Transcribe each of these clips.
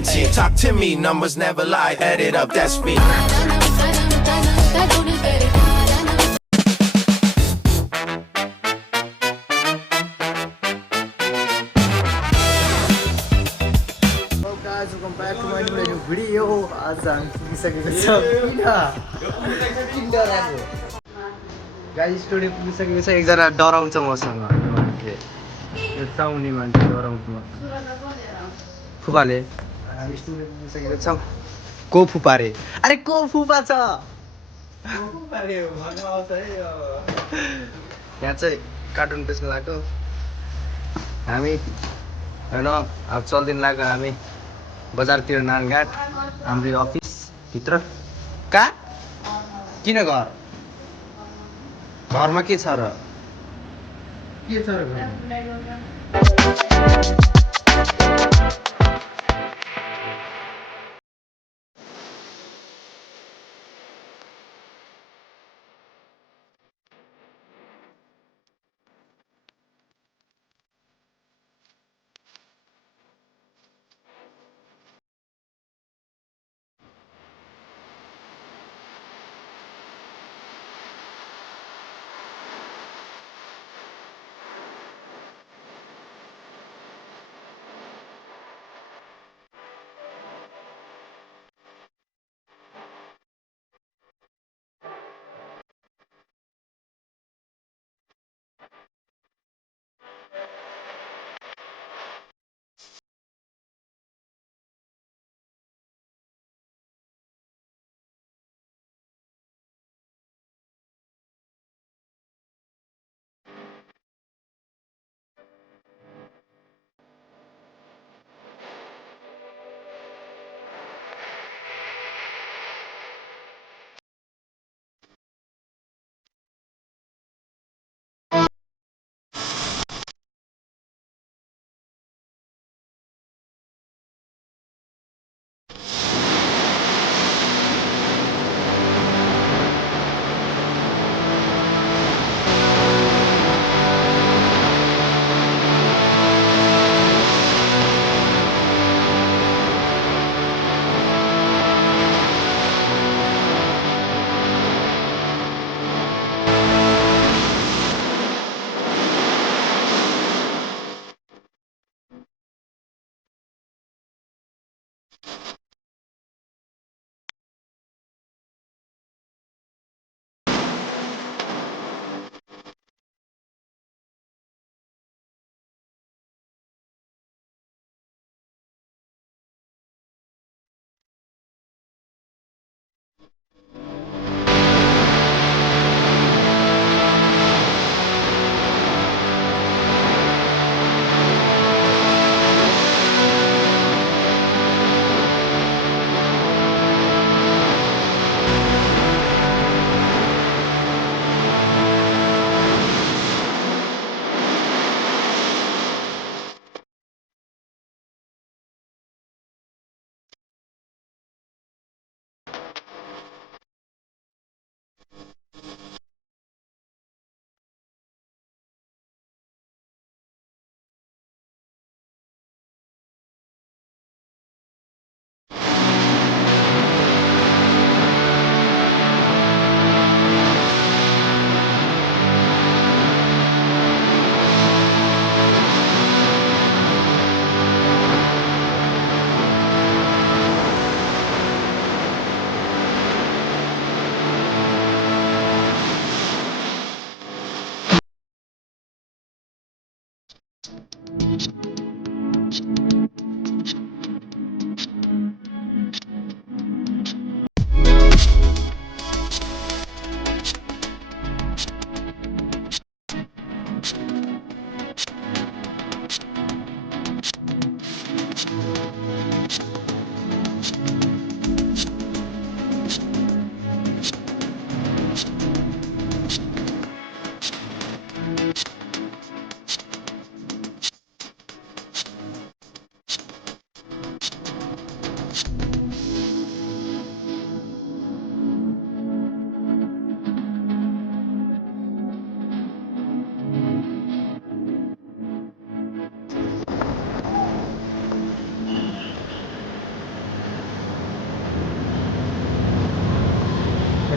guarantee. Talk to me, numbers never lie. Add it up, that's me. Guys, welcome back to my new video. आज हामी पुगिसकेको छ guys studio पुगिसकेको छ एकजना डराउँछ मसँग यो चाउने मान्छे डराउँछ म फुपाले हामी स्टुडियो पुगिसकेको छौँ को फुपा रे अरे को फुपा छ यहाँ चाहिँ कार्टुन बेच्न लाग्यो हामी होइन अब चल्दिन लाग्यो हामी बजारतिर नानघाट हाम्रो अफिस भित्र कहाँ किन घरमा के छ र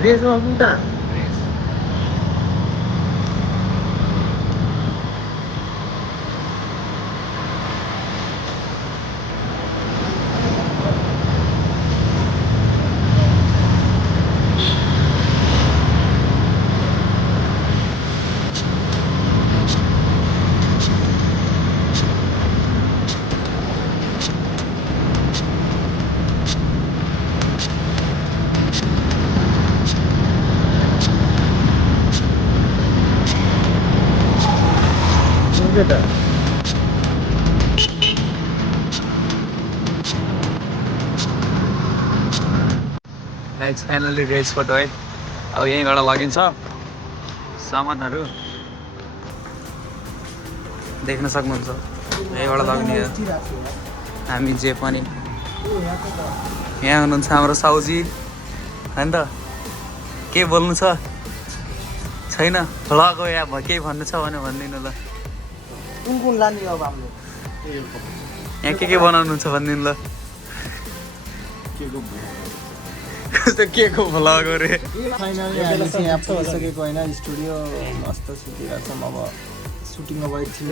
रेसमा कुटा गाइस फाइनली रेस फोटो है अब यहीँबाट लगिन्छ सामानहरू देख्न सक्नुहुन्छ यहीँबाट लग्ने हो हामी जे पनि यहाँ हुनुहुन्छ हाम्रो साउजी होइन त के बोल्नु छ छैन भ्लग हो या केही भन्नु छ भने भनिदिनु ल कुन लाने अब हाम्रो यहाँ के बनाउनुहुन्छ भनिदिनु ल कस्तो के को भ्लग हो रे फाइनली हामी चाहिँ यहाँ पुगिसकेको होइन स्टुडियो मस्त सुतिरहेको छौँ अब सुटिङमा एकछिन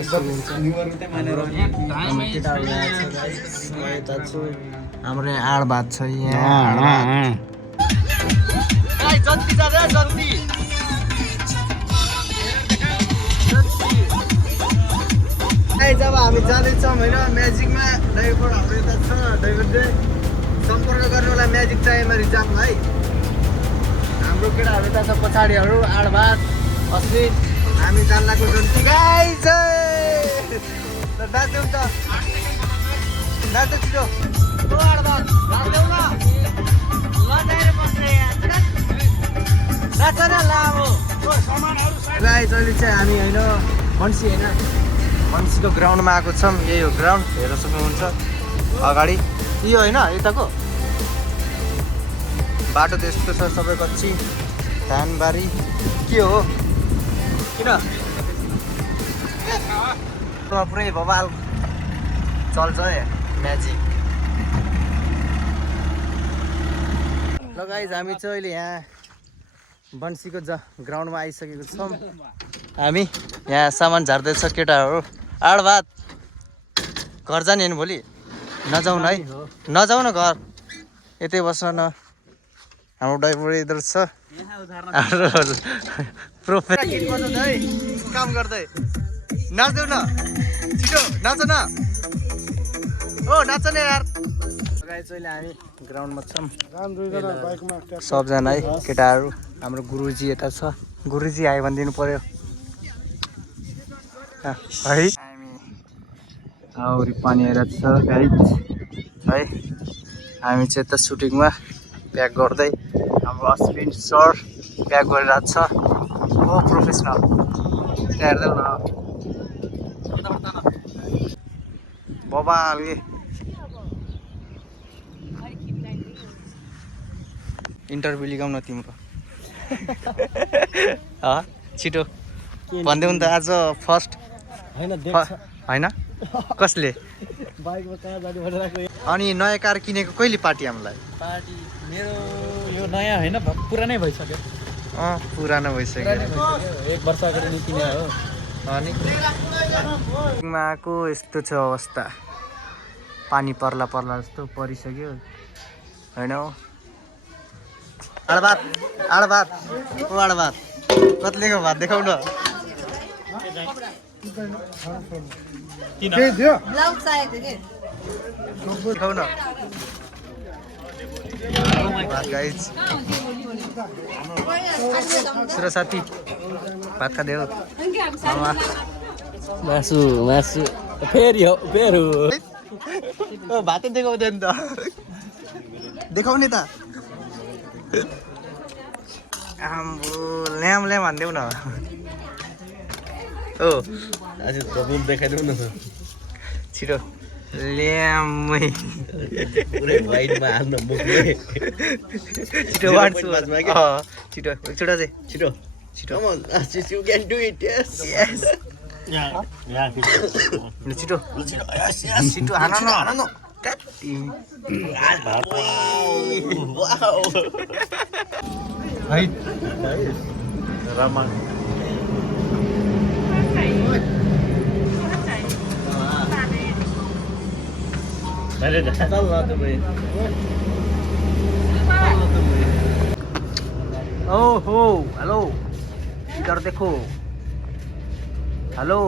हाम्रो यहाँ आड भात छ यहाँ जब हामी जाँदैछौँ होइन म्याजिकमा ड्राइभर हाम्रो यता छ ड्राइभर चाहिँ सम्पर्क गर्ने होला म्याजिक चाहिएमा रिजार्भ है हाम्रो केटाहरू यता छ पछाडिहरू आड भात अस्ति हामी जान लाग्यो जन्ती गाइस नाच्यौँ त नाच्यो छिटो आड भात नाच्यौँ न लजाएर बस्ने नाच न लामो गाइस अहिले चाहिँ हामी होइन बन्सी होइन बन्सीको ग्राउन्डमा आएको छौँ यही हो ग्राउन्ड हेर्न सक्नुहुन्छ अगाडि यो होइन यताको बाटो त्यस्तो छ सबै कच्ची धानबारी के हो किन पुरै भवाल चल्छ है म्याजिक ल गाइस हामी चाहिँ अहिले यहाँ बन्सीको ग्राउन्डमा आइसकेको छौँ हामी यहाँ सामान झार्दैछ केटाहरू आड भात घर जाने होइन भोलि नजाउँ न है नजाउँ न घर यतै बस्न न हाम्रो ड्राइभर इधर छ काम गर्दै नाच्देऊ न छिटो नाच न ओ नाच न यार अहिले हामी ग्राउन्डमा छौँ सबजना है केटाहरू हाम्रो गुरुजी यता छ गुरुजी आयो भनिदिनु पर्यो है हाउरी पानी आइरहेको छ गाइस है हामी चाहिँ यता सुटिङमा प्याक गर्दै हाम्रो अश्विन सर प्याक गरिरहेको छ ओ प्रोफेसनल हेर्दै न बबाल इन्टरभ्यू लिगाउन तिम्रो छिटो भनिदेऊ नि त आज फर्स्ट होइन कसले अनि नयाँ कार किनेको कहिले पार्टी हामीलाई पार्टी मेरो यो नयाँ होइन पुरानै भइसक्यो पुरानो भइसक्यो 1 वर्ष अगाडि नै किने हो अनि आएको यस्तो छ अवस्था पानी पर्ला पर्ला जस्तो परिसक्यो होइन हौ आड भात कत्लेको भात देखाउ न देखाउ न गाइस सुरज साथी भात खाँदै हो मासु फेरि भातै देखाउँदैन त देखाउने त ल्याम ल्याम हान्देऊ न ओ आज तपाईँ देखाइदेऊ न छिटो ल्यामै पुरै वाइडमा हाल्न मुखले छिटो वाट्छु छिटो एकचोटा चाहिँ छिटो छिटो Come on, Asis, you can do it, yes. Yes. छिटो छिटो हान न Wow. हेलो इधर देखो हेलो